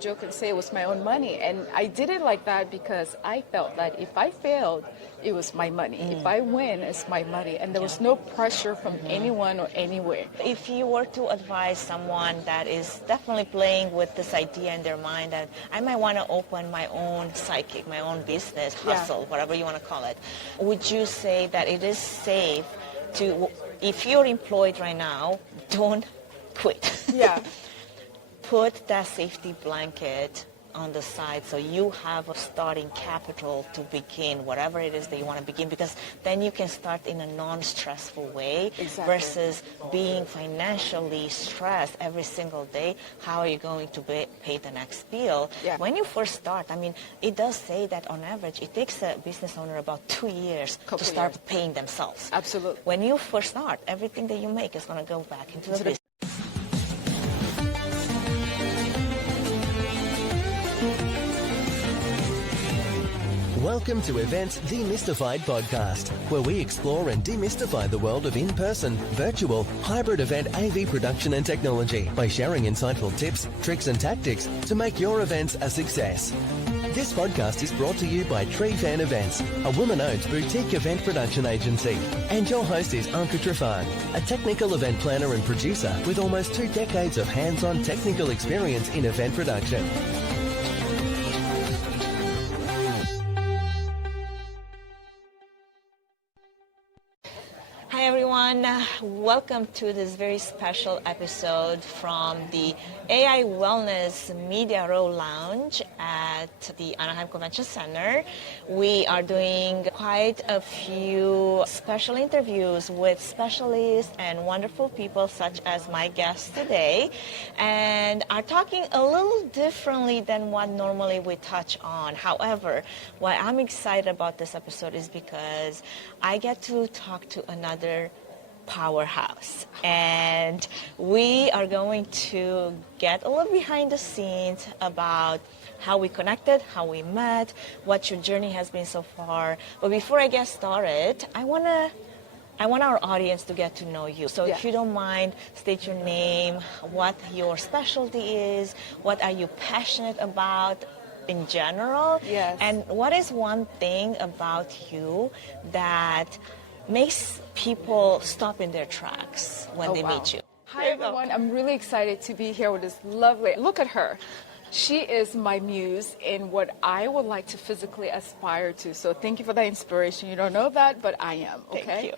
joke and say it was my own money. And I did it like that because I felt that if I failed, it was my money. If I win, it's my money. And there was no pressure from anyone or anywhere. If you were to advise someone that is definitely playing with this idea in their mind that I might want to open my own psychic, my own business, hustle, whatever you want to call it, would you say that it is safe to, if you're employed right now, don't quit? Yeah. Put that safety blanket on the side so you have a starting capital to begin whatever it is that you want to begin, because then you can start in a non-stressful way. Exactly. Versus being financially stressed every single day. How are you going to pay the next bill? Yeah. When you first start, I mean, it does say that on average it takes a business owner about 2 years to start paying themselves. Absolutely. When you first start, everything that you make is going to go back into the business. Welcome to Events Demystified podcast, where we explore and demystify the world of in-person, virtual, hybrid event AV production and technology by sharing insightful tips, tricks and tactics to make your events a success. This podcast is brought to you by Tree Fan Events, a woman-owned boutique event production agency. And your host is Entrepreneurial, a technical event planner and producer with almost 2 decades of hands-on technical experience in event production. Hi everyone, welcome to this very special episode from the AI Wellness Media Row Lounge at the Anaheim Convention Center. We are doing quite a few special interviews with specialists and wonderful people such as my guest today, and are talking a little differently than what normally we touch on. However, why I'm excited about this episode is because I get to talk to another powerhouse, and we are going to get a little behind the scenes about how we connected, how we met, what your journey has been so far. But before I get started, I want our audience to get to know you. So if you don't mind, state your name, what your specialty is, what are you passionate about in general, and what is one thing about you that makes people stop in their tracks when they meet you. Hi everyone, I'm really excited to be here with this lovely, look at her. She is my muse in what I would like to physically aspire to. So thank you for that inspiration. You don't know that, but I am, okay? Thank you.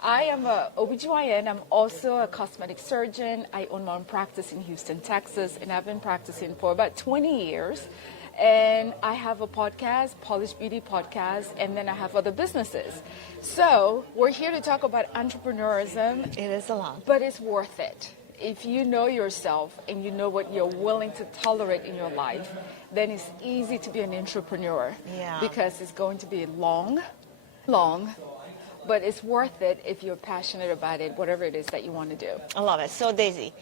I am a OBGYN. I'm also a cosmetic surgeon. I own my own practice in Houston, Texas, and I've been practicing for about 20 years. And I have a podcast, Polished Beauty Podcast, and then I have other businesses. So we're here to talk about entrepreneurism. It is a lot. But it's worth it. If you know yourself and you know what you're willing to tolerate in your life, then it's easy to be an entrepreneur. Yeah. Because it's going to be long, but it's worth it if you're passionate about it, whatever it is that you want to do. I love it. So Daisy,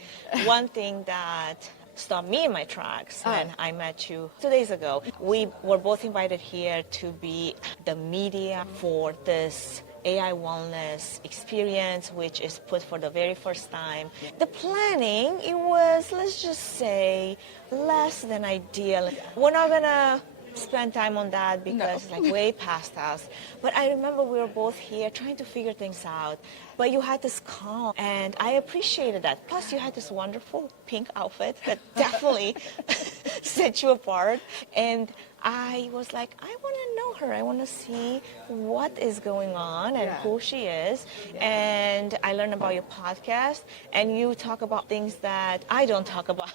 one thing that stopped me in my tracks when I met you 2 days ago, we were both invited here to be the media for this AI wellness experience, which is put for the very first time. The planning, it was, let's just say, less than ideal. We're not gonna spend time on that because it's like way past us. But I remember we were both here trying to figure things out. But you had this calm, and I appreciated that. Plus, you had this wonderful pink outfit that definitely set you apart. And I was like, I want to know her. I want to see what is going on and who she is. And I learned about your podcast, and you talk about things that I don't talk about.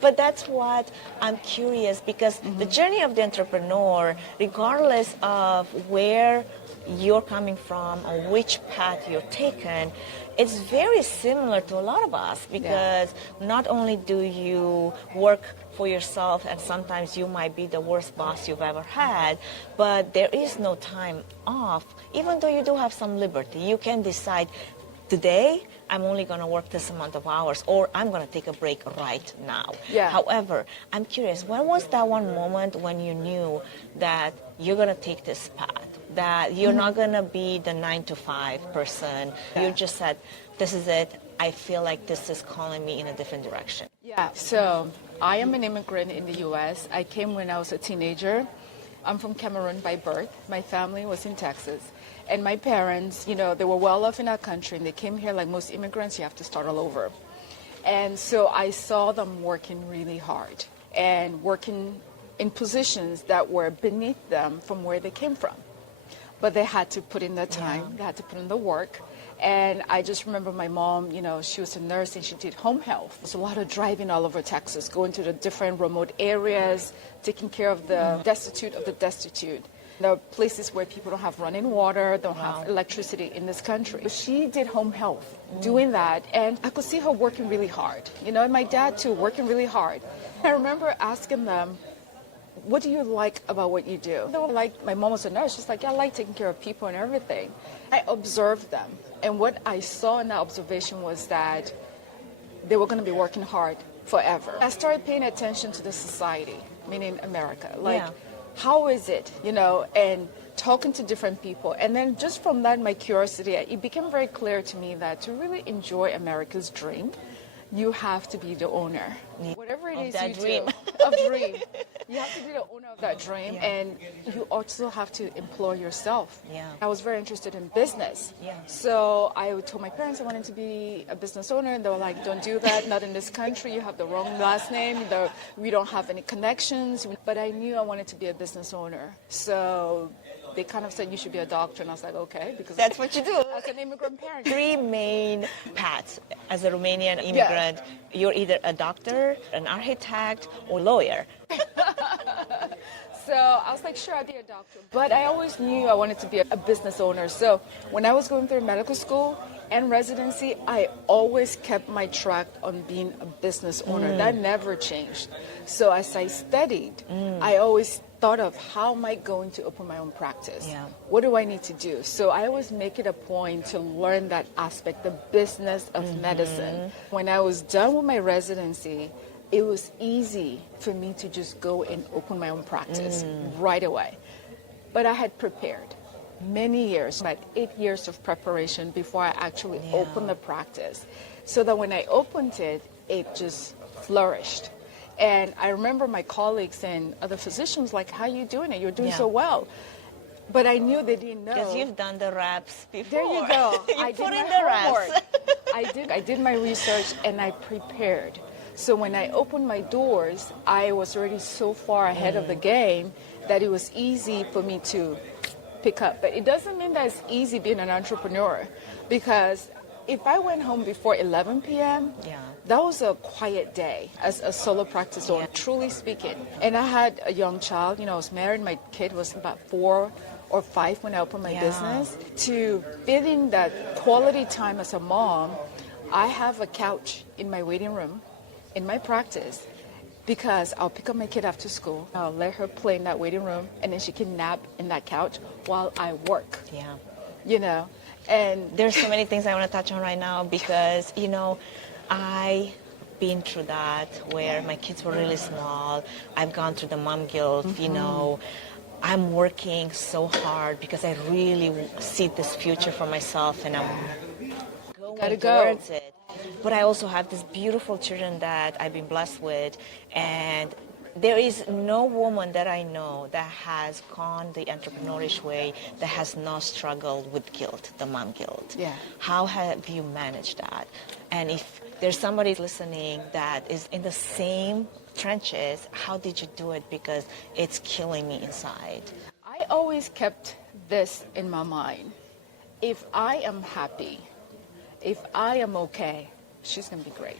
But that's what I'm curious, because the journey of the entrepreneur, regardless of where you're coming from or which path you're taken, it's very similar to a lot of us, because not only do you work for yourself, and sometimes you might be the worst boss you've ever had, but there is no time off. Even though you do have some liberty, you can decide, today I'm only going to work this amount of hours, or I'm going to take a break right now. However, I'm curious, when was that one moment when you knew that you're going to take this path, that you're not going to be the 9-to-5 person? You just said, this is it. I feel like this is calling me in a different direction. So I am an immigrant in the U.S. I came when I was a teenager. I'm from Cameroon by birth. My family was in Texas. And my parents, they were well off in our country, and they came here like most immigrants, you have to start all over. And so I saw them working really hard and working in positions that were beneath them from where they came from. But they had to put in the time, they had to put in the work. And I just remember my mom, she was a nurse and she did home health. There's a lot of driving all over Texas, going to the different remote areas, taking care of the destitute of the destitute. There are places where people don't have running water, don't have electricity in this country. But she did home health, doing that, and I could see her working really hard. And my dad too, working really hard. I remember asking them, what do you like about what you do? They were like, my mom was a nurse. She's like, I like taking care of people and everything. I observed them. And what I saw in that observation was that they were going to be working hard forever. I started paying attention to the society, meaning America. How is it, and talking to different people. And then just from that, my curiosity, it became very clear to me that to really enjoy America's dream, you have to be the owner. Whatever it is you do, of dream. You have to be the owner of that dream, and you also have to employ yourself. I was very interested in business. So I told my parents I wanted to be a business owner, and they were like, don't do that, not in this country, you have the wrong last name, we don't have any connections. But I knew I wanted to be a business owner. So they kind of said, you should be a doctor, and I was like, okay, because that's what you do. As an immigrant parent. 3 main paths as a Romanian immigrant. You're either a doctor, an architect, or lawyer. So I was like, sure, I'll be a doctor. But I always knew I wanted to be a business owner. So when I was going through medical school and residency, I always kept my track on being a business owner. That never changed. So as I studied, I always thought of how am I going to open my own practice? What do I need to do? So I always make it a point to learn that aspect, the business of medicine. When I was done with my residency, it was easy for me to just go and open my own practice right away. But I had prepared many years, about 8 years of preparation before I actually opened the practice. So that when I opened it, it just flourished. And I remember my colleagues and other physicians like, how are you doing it? You're doing so well. But I knew they didn't know. Because you've done the reps before. There you go. I did put in my the homework. reps. I did my research and I prepared. So when I opened my doors, I was already so far ahead of the game that it was easy for me to pick up. But it doesn't mean that it's easy being an entrepreneur, because if I went home before 11 p.m., that was a quiet day as a solo practice owner, truly speaking. And I had a young child. I was married. My kid was about 4 or 5 when I opened my business. To fit in that quality time as a mom, I have a couch in my waiting room in my practice, because I'll pick up my kid after school, I'll let her play in that waiting room, and then she can nap in that couch while I work. And there's so many things I want to touch on right now, because I've been through that where my kids were really small. I've gone through the mom guilt. I'm working so hard because I really see this future for myself, and I'm going towards it. But I also have these beautiful children that I've been blessed with, and there is no woman that I know that has gone the entrepreneurial way that has not struggled with guilt, the mom guilt. How have you managed that? And if there's somebody listening that is in the same trenches, how did you do it? Because it's killing me inside. I always kept this in my mind. If I am happy, if I am okay, she's going to be great.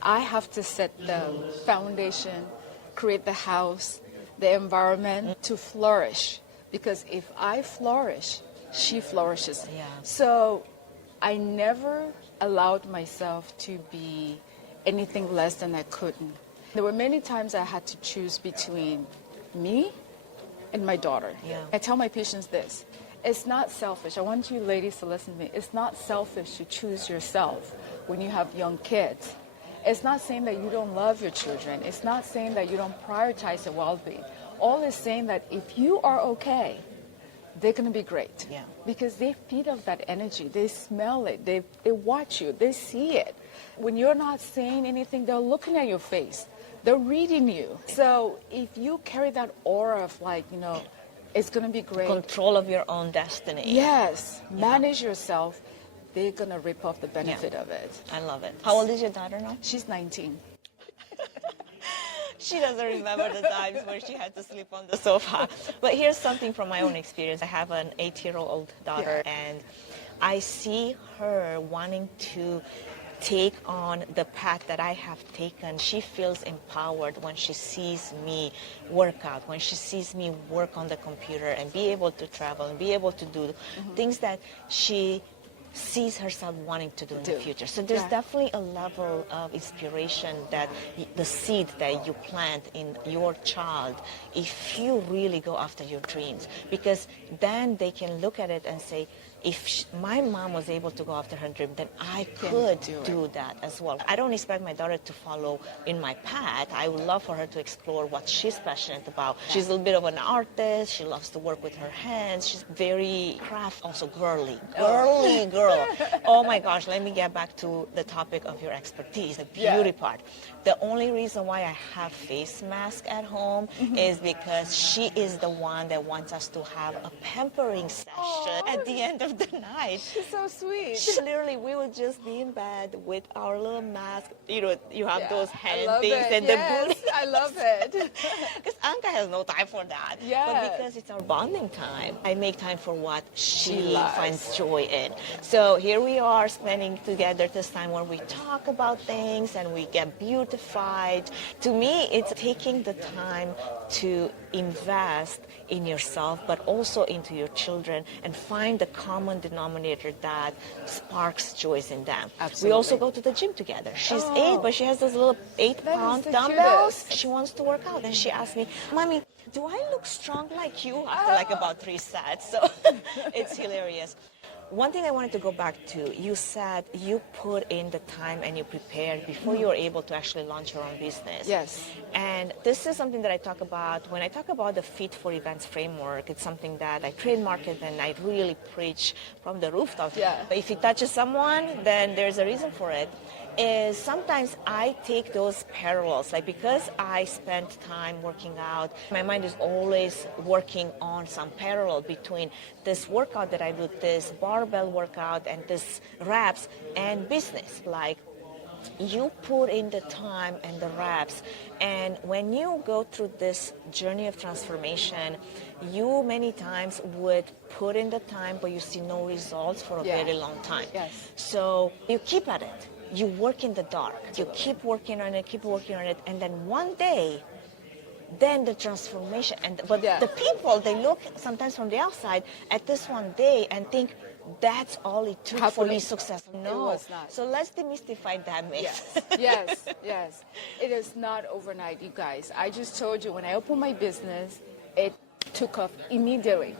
I have to set the foundation, create the house, the environment to flourish. Because if I flourish, she flourishes. So I never allowed myself to be anything less than I couldn't. There were many times I had to choose between me and my daughter. I tell my patients this. It's not selfish. I want you ladies to listen to me. It's not selfish to choose yourself when you have young kids. It's not saying that you don't love your children. It's not saying that you don't prioritize their well-being. All is saying that if you are okay, they're going to be great. Because they feed off that energy. They smell it. They watch you. They see it. When you're not saying anything, they're looking at your face. They're reading you. So if you carry that aura of like, it's going to be great. Control of your own destiny. Yes. Manage yourself. They're going to rip off the benefit of it. I love it. How old is your daughter now? She's 19. She doesn't remember the times where she had to sleep on the sofa. But here's something from my own experience. I have an 8-year-old daughter, and I see her wanting to take on the path that I have taken. She feels empowered when she sees me work out, when she sees me work on the computer and be able to travel and be able to do things that she sees herself wanting to do in the future. So there's definitely a level of inspiration that the seed that you plant in your child, if you really go after your dreams, because then they can look at it and say, if my mom was able to go after her dream, then I could do that as well. I don't expect my daughter to follow in my path. I would love for her to explore what she's passionate about. She's a little bit of an artist. She loves to work with her hands. She's very craft, also girly girl. Oh my gosh, let me get back to the topic of your expertise, the beauty part. The only reason why I have face mask at home is because she is the one that wants us to have a pampering session at the end of the night. She's so sweet. Literally, we will just be in bed with our little mask. You have those hand things and the booty. I love it. Because Anka has no time for that. But because it's our bonding time, I make time for what she finds joy in. So here we are spending together this time where we talk about things and we get beautified. To me, it's taking the time to invest in yourself, but also into your children, and find the common denominator that sparks joys in them. Absolutely. We also go to the gym together. She's 8, but she has those little 8-pound the dumbbells. cutest. She wants to work out, and she asked me, Mommy, do I look strong like you? After like about 3 sets. So it's hilarious. One thing I wanted to go back to, you said you put in the time and you prepared before you were able to actually launch your own business. Yes. And this is something that I talk about. When I talk about the Fit for Events framework, it's something that I trademark it and I really preach from the rooftop. But if it touches someone, then there's a reason for it. Is sometimes I take those parallels, like because I spent time working out, my mind is always working on some parallel between this workout that I do, this barbell workout and this reps and business. Like you put in the time and the reps, and when you go through this journey of transformation, you many times would put in the time, but you see no results for a very long time. So you keep at it. You work in the dark. You keep working on it, and then one day, then the transformation. But the people, they look sometimes from the outside at this one day and think that's all it took for me successful. No, it was not. So let's demystify that myth. Yes. It is not overnight, you guys. I just told you when I opened my business, it took off immediately,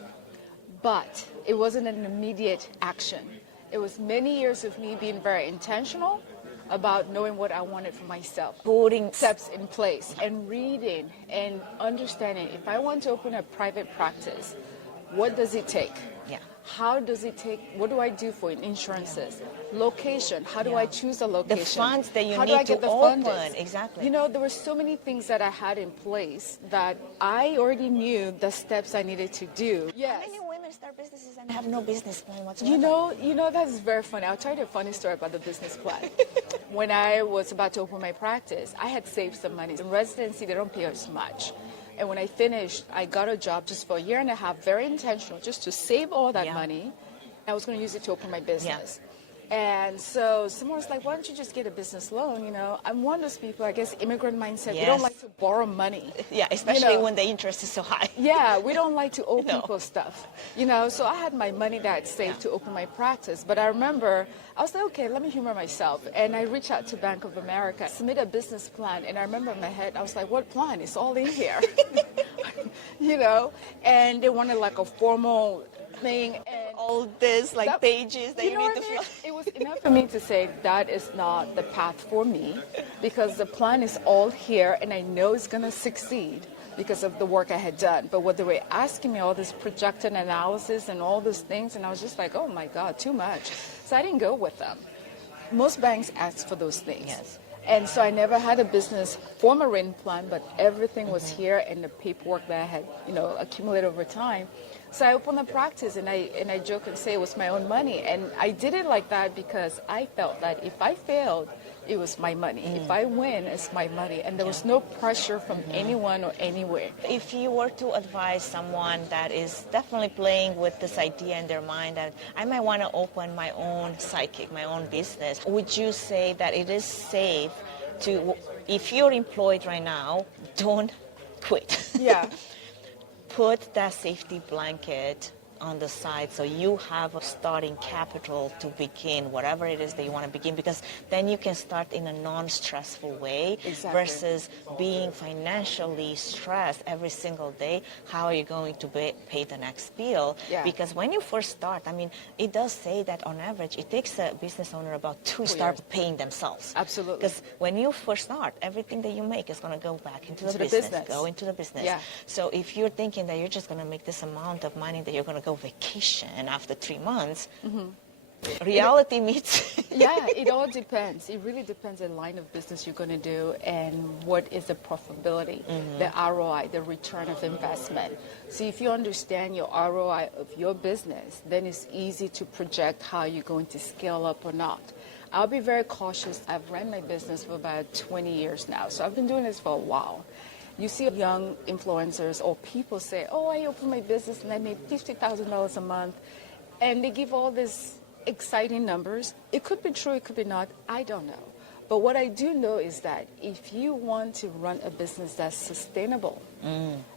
but it wasn't an immediate action. It was many years of me being very intentional about knowing what I wanted for myself, putting steps in place and reading and understanding. If I want to open a private practice, what does it take? How does it take? What do I do for insurances? Location. How do I choose a location? The funds that you How need to open. Funding? Exactly. There were so many things that I had in place that I already knew the steps I needed to do. How many women start businesses and have no business plan whatsoever? That's very funny. I'll tell you a funny story about the business plan. When I was about to open my practice, I had saved some money. In residency, they don't pay us much. And when I finished, I got a job just for a year and a half, very intentional, just to save all that money. I was going to use it to open my business. And so someone was like, why don't you just get a business loan? I'm one of those people, I guess, immigrant mindset. We don't like to borrow money. Especially when the interest is so high. We don't like to owe people stuff. So I had my money that I'd saved to open my practice. But I remember, I was like, okay, let me humor myself. And I reached out to Bank of America, submit a business plan. And I remember in my head, I was like, what plan? It's all in here. And they wanted like a formal thing. And all this, pages that you need to fill. It was enough for me to say that is not the path for me, because the plan is all here and I know it's going to succeed because of the work I had done. But what they were asking me, all this projected analysis and all those things, and I was just like, oh my God, too much. So I didn't go with them. most banks ask for those things. Yes. And so I never had a business form a written plan, but everything was here and the paperwork that I had, accumulated over time. So I opened a practice, and I joke and say it was my own money. And I did it like that because I felt that if I failed, it was my money. If I win, it's my money. And there was no pressure from anyone or anywhere. If you were to advise someone that is definitely playing with this idea in their mind that I might want to open my own psychic, my own business, would you say that it is safe to, if you're employed right now, don't quit? Yeah. Put that safety blanket on the side so you have a starting capital to begin whatever it is that you want to begin, because then you can start in a non-stressful way. Exactly. Versus being financially stressed every single day. How are you going to pay the next bill? Yeah. Because when you first start, I mean, it does say that on average it takes a business owner about 2 years to start paying themselves. Absolutely. Because when you first start, everything that you make is going to go back into the business, go into the business. Yeah. So if you're thinking that you're just going to make this amount of money that you're going to go vacation after 3 months, reality meets. Yeah, it all depends. It really depends on the line of business you're going to do and what is the profitability, the ROI, the return of investment. So if you understand your ROI of your business, then it's easy to project how you're going to scale up or not. I'll be very cautious. I've run my business for about 20 years now, so I've been doing this for a while. You see young influencers or people say, oh, I opened my business and I made $50,000 a month. And they give all these exciting numbers. It could be true, it could be not. I don't know. But what I do know is that if you want to run a business that's sustainable,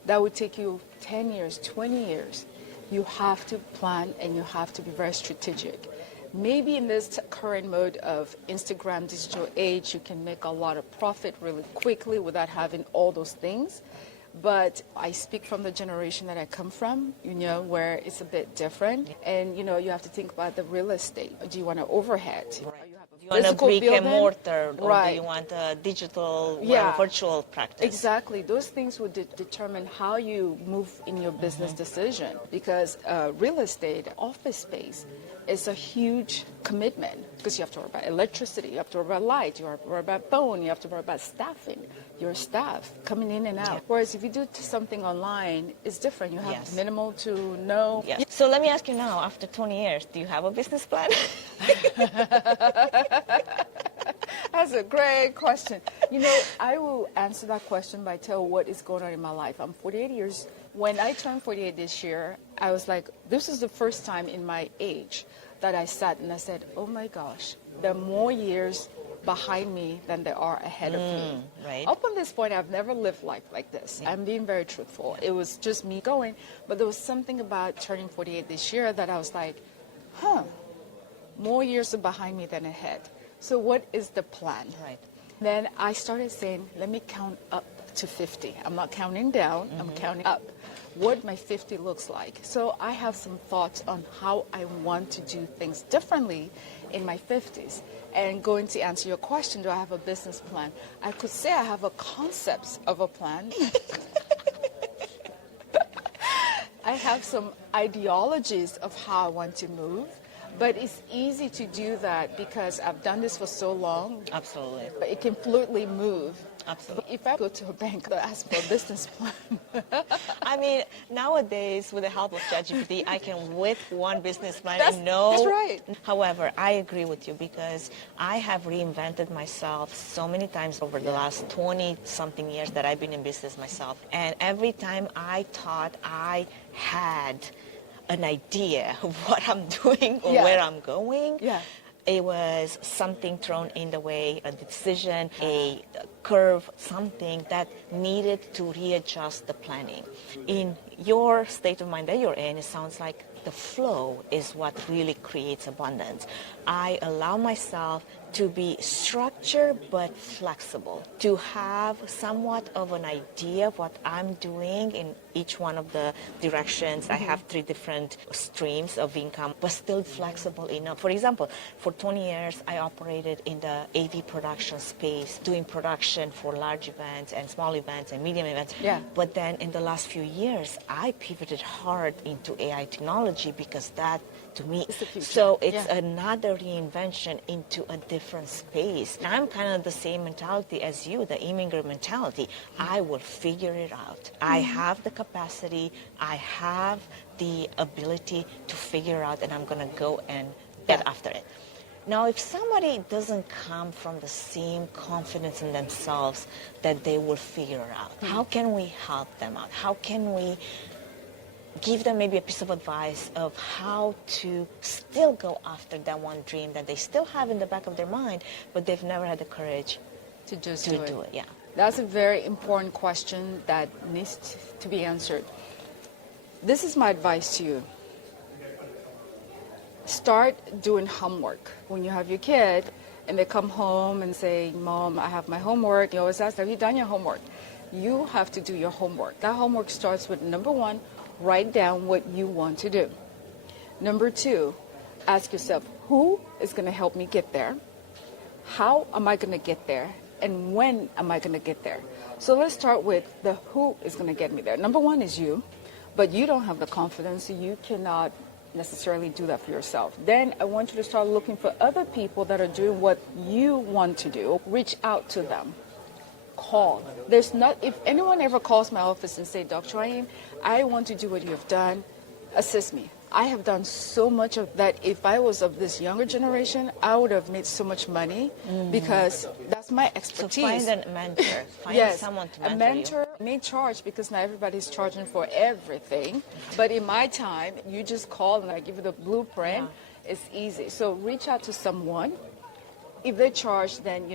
that would take you 10 years, 20 years, you have to plan and you have to be very strategic. Maybe in this current mode of Instagram digital age, you can make a lot of profit really quickly without having all those things. But I speak from the generation that I come from, where it's a bit different. And, you have to think about the real estate. Do you want an overhead? Right. Do you want a brick and mortar, or right. do you want a digital, virtual practice? Exactly. Those things would determine how you move in your business decision. Because real estate, office space, is a huge commitment because you have to worry about electricity, you have to worry about light, you have to worry about phone, you have to worry about staffing, your staff coming in and out. Yeah. Whereas if you do something online, it's different. You have minimal to no. Yes. So let me ask you now, after 20 years, do you have a business plan? That's a great question. I will answer that question by telling what is going on in my life. I'm 48 years. When I turned 48 this year, I was like, this is the first time in my age that I sat and I said, oh my gosh, there are more years behind me than there are ahead of me. Right. Up on this point, I've never lived life like this. I'm being very truthful. It was just me going, but there was something about turning 48 this year that I was like, more years are behind me than ahead. So what is the plan? Right. Then I started saying, let me count up to 50. I'm not counting down, I'm counting up. What my 50 looks like. So I have some thoughts on how I want to do things differently in my 50s. And going to answer your question, do I have a business plan? I could say I have a concept of a plan. I have some ideologies of how I want to move. But it's easy to do that because I've done this for so long. Absolutely. But it can fluidly move. Absolutely. If I go to a bank and ask for a business plan. I mean, nowadays, with the help of ChatGPT, I can with one business plan know. That's right. However, I agree with you because I have reinvented myself so many times over the last 20-something years that I've been in business myself. And every time I thought I had an idea of what I'm doing or where I'm going, it was something thrown in the way, a decision, a curve, something that needed to readjust the planning. In your state of mind that you're in, it sounds like the flow is what really creates abundance. I allow myself to be structured but flexible, to have somewhat of an idea of what I'm doing in each one of the directions. I have 3 different streams of income, but still flexible enough. For example, for 20 years, I operated in the AV production space, doing production for large events and small events and medium events. Yeah. But then in the last few years, I pivoted hard into AI technology because that to me. It's the future. So it's Yeah. another reinvention into a different space. And I'm kind of the same mentality as you, the immigrant mentality. I will figure it out. I have the capacity, I have the ability to figure out, and I'm going to go and get after it. Now, if somebody doesn't come from the same confidence in themselves that they will figure it out, how can we help them out? How can we give them maybe a piece of advice of how to still go after that one dream that they still have in the back of their mind, but they've never had the courage To just to do it? Yeah. That's a very important question that needs to be answered. This is my advice to you. Start doing homework. When you have your kid and they come home and say, Mom, I have my homework, you always ask, have you done your homework? You have to do your homework. That homework starts with, number one, write down what you want to do. Number two, ask yourself, who is going to help me get there? How am I going to get there? And when am I going to get there? So let's start with the who is going to get me there. Number one is you, but you don't have the confidence, so you cannot necessarily do that for yourself. Then I want you to start looking for other people that are doing what you want to do. Reach out to them. Call. If anyone ever calls my office and say, Dr. Ayim, I want to do what you have done, assist me. I have done so much of that. If I was of this younger generation, I would have made so much money because that's my expertise. So find a mentor. Find someone to mentor a mentor may charge because not everybody's charging for everything. But in my time, you just call and I give you the blueprint. Yeah. It's easy. So reach out to someone. If they charge, then,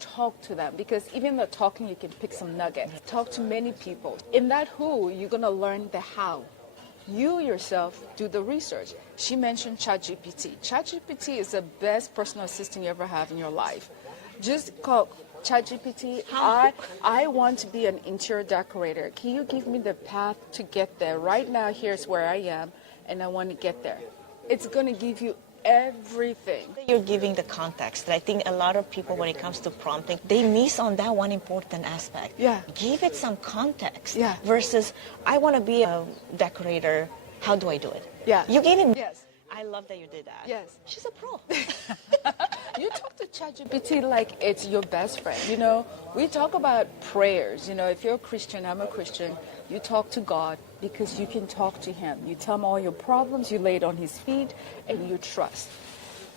talk to them, because even the talking, you can pick some nuggets. Talk to many people. In that who, you're going to learn the how. You yourself do the research. She mentioned ChatGPT. ChatGPT is the best personal assistant you ever have in your life. Just call ChatGPT. I want to be an interior decorator. Can you give me the path to get there? Right now, here's where I am, and I want to get there. It's going to give you everything. You're giving the context. I think a lot of people, when it comes to prompting, they miss on that one important aspect. Yeah. Give it some context. Yeah. Versus, I want to be a decorator. How do I do it? Yeah. You gave it. Yes. I love that you did that. Yes. She's a pro. You talk to ChatGPT like it's your best friend. We talk about prayers. If you're a Christian, I'm a Christian, you talk to God because you can talk to him. You tell him all your problems, you lay it on his feet, and you trust.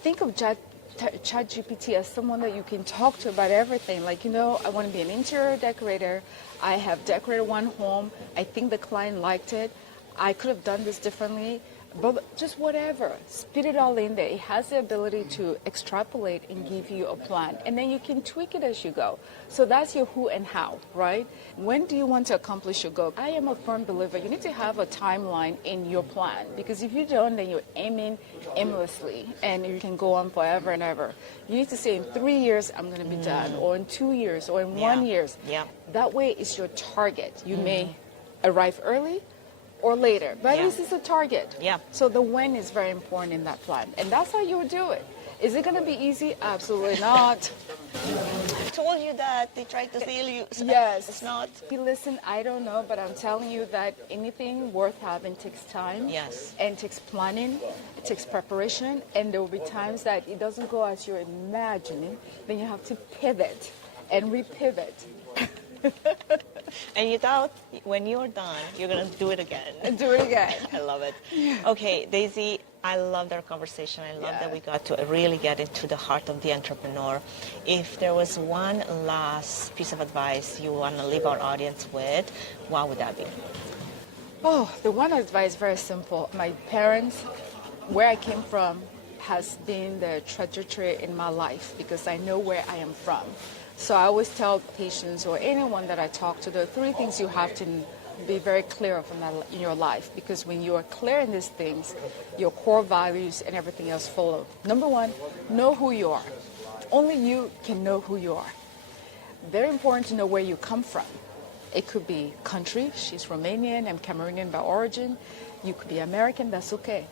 Think of ChatGPT as someone that you can talk to about everything. Like, I want to be an interior decorator. I have decorated one home. I think the client liked it. I could have done this differently. But just whatever, spit it all in there. It has the ability to extrapolate and give you a plan. And then you can tweak it as you go. So that's your who and how, right? When do you want to accomplish your goal? I am a firm believer. You need to have a timeline in your plan. Because if you don't, then you're aiming aimlessly. And you can go on forever and ever. You need to say in 3 years, I'm going to be done. Or in 2 years. Or in 1 year. Yeah. That way it's your target. You may arrive early or later, but at least it's a target. Yeah. So the when is very important in that plan, and that's how you would do it. Is it going to be easy? Absolutely not. I told you that they tried to steal you. Yes. It's not. Listen, I don't know, but I'm telling you that anything worth having takes time. Yes. And takes planning, it takes preparation, and there will be times that it doesn't go as you're imagining. Then you have to pivot and repivot. And you thought when you're done, you're going to do it again. And do it again. I love it. Okay, Daisy, I love our conversation. I love that we got to really get into the heart of the entrepreneur. If there was one last piece of advice you want to leave our audience with, what would that be? Oh, the one advice is very simple. My parents, where I came from, has been the trajectory in my life because I know where I am from. So I always tell patients or anyone that I talk to, there are 3 things you have to be very clear of in your life, because when you are clear in these things, your core values and everything else follow. Number 1, know who you are. Only you can know who you are. Very important to know where you come from. It could be country. She's Romanian, I'm Cameroonian by origin. You could be American, that's okay.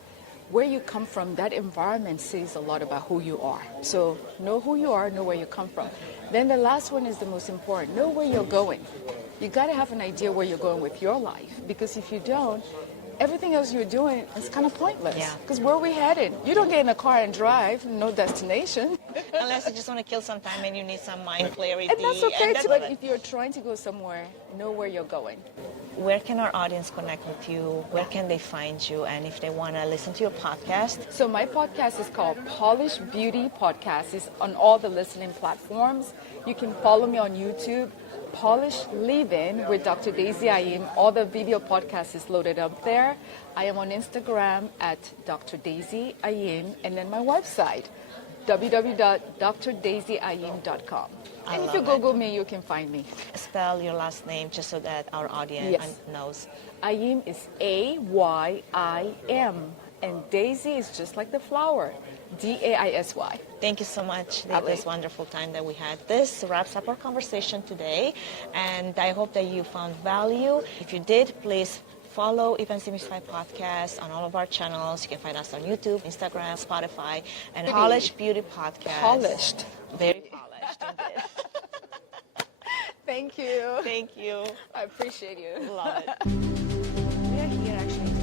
Where you come from, that environment says a lot about who you are. So know who you are, know where you come from. Then the last one is the most important. Know where you're going. You got to have an idea where you're going with your life, because if you don't, everything else you're doing is kind of pointless. Yeah. Because where are we headed? You don't get in a car and drive, no destination. Unless you just want to kill some time and you need some mind clarity. And that's okay and too. But if you're trying to go somewhere, know where you're going. Where can our audience connect with you? Where can they find you? And if they want to listen to your podcast? So my podcast is called Polish Beauty Podcast. It's on all the listening platforms. You can follow me on YouTube, Polish Leave-In with Dr. Daisy Ayim. All the video podcasts is loaded up there. I am on Instagram at Dr. Daisy Ayim, and then my website, www.drdaisyayim.com. And if you Google me, you can find me. Spell your last name just so that our audience Yes. knows. Ayim is A-Y-I-M, and Daisy is just like the flower, D-A-I-S-Y. Thank you so much. That Lovely. was wonderful time that we had. This wraps up our conversation today, and I hope that you found value. If you did, please follow EventsDemystified podcast on all of our channels. You can find us on YouTube, Instagram, Spotify, and Polish Beauty Podcast. Polished. Very polished. Indeed. Thank you. Thank you. I appreciate you. Love it. We are here actually